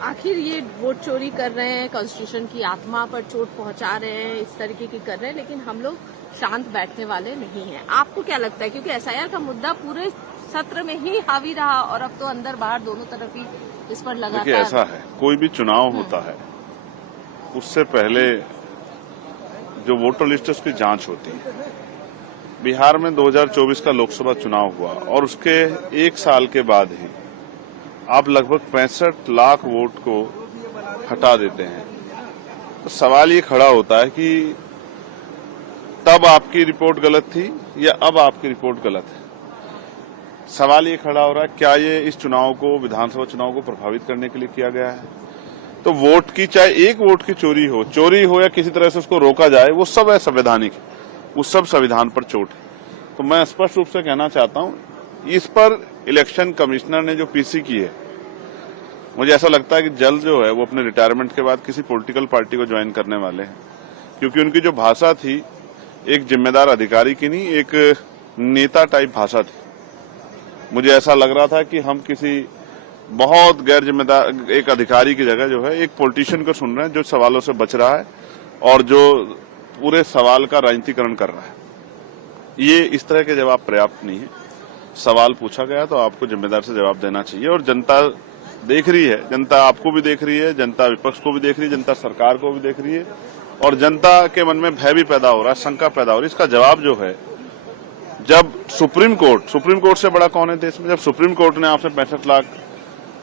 आखिर ये वोट चोरी कर रहे हैं, कॉन्स्टिट्यूशन की आत्मा पर चोट पहुंचा रहे हैं, इस तरीके की कर रहे हैं, लेकिन हम लोग शांत बैठने वाले नहीं हैं। आपको क्या लगता है, क्योंकि एसआईआर का मुद्दा पूरे सत्र में ही हावी रहा और अब तो अंदर बाहर दोनों तरफ ही इस पर लगातार। देखिए, ऐसा है, कोई भी चुनाव होता है उससे पहले जो वोटर लिस्ट है उसकी जांच होती है। बिहार में 2024 का लोकसभा चुनाव हुआ और उसके एक साल के बाद ही आप लगभग 65 लाख वोट को हटा देते हैं। तो सवाल ये खड़ा होता है कि तब आपकी रिपोर्ट गलत थी या अब आपकी रिपोर्ट गलत है। सवाल ये खड़ा हो रहा है, क्या ये इस चुनाव को, विधानसभा चुनाव को प्रभावित करने के लिए किया गया है? तो वोट की, चाहे एक वोट की चोरी हो या किसी तरह से उसको रोका जाए, वो सब है संवैधानिक, वो सब संविधान पर चोट है। तो मैं स्पष्ट रूप से कहना चाहता हूं, इस पर इलेक्शन कमिश्नर ने जो पीसी की है, मुझे ऐसा लगता है कि जल्द जो है वो अपने रिटायरमेंट के बाद किसी पॉलिटिकल पार्टी को ज्वाइन करने वाले हैं, क्योंकि उनकी जो भाषा थी एक जिम्मेदार अधिकारी की नहीं, एक नेता टाइप भाषा थी। मुझे ऐसा लग रहा था कि हम किसी बहुत गैर जिम्मेदार एक अधिकारी की जगह जो है एक पॉलिटिशियन को सुन रहे हैं, जो सवालों से बच रहा है और जो पूरे सवाल का राजनीतिकरण कर रहा है। ये इस तरह के जवाब पर्याप्त नहीं है। सवाल पूछा गया तो आपको जिम्मेदार से जवाब देना चाहिए, और जनता देख रही है, जनता आपको भी देख रही है, जनता विपक्ष को भी देख रही है, जनता सरकार को भी देख रही है, और जनता के मन में भय भी पैदा हो रहा है, शंका पैदा हो रही है। इसका जवाब जो है, जब सुप्रीम कोर्ट से बड़ा कौन है देश में, जब सुप्रीम कोर्ट ने आपसे 65 लाख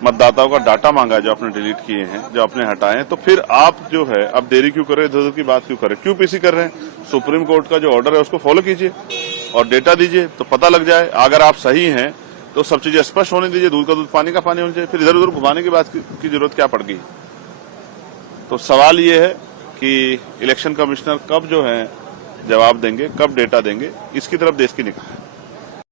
मतदाताओं का डाटा मांगा है, जो आपने डिलीट किए हैं, जो आपने हटाए हैं, तो फिर आप जो है अब देरी क्यों कर रहे हैं, इधर उधर की बात क्यों कर रहे हैं, क्यों पीसी कर रहे हैं? सुप्रीम कोर्ट का जो ऑर्डर है उसको फॉलो कीजिए और डेटा दीजिए, तो पता लग जाए। अगर आप सही हैं तो सब चीजें स्पष्ट होने दीजिए, दूध का दूध पानी का पानी होना चाहिए, फिर इधर उधर घुमाने की बात की जरूरत क्या पड़ गई? तो सवाल ये है कि इलेक्शन कमिश्नर कब जो है जवाब देंगे, कब डेटा देंगे, इसकी तरफ देश की निगाह है।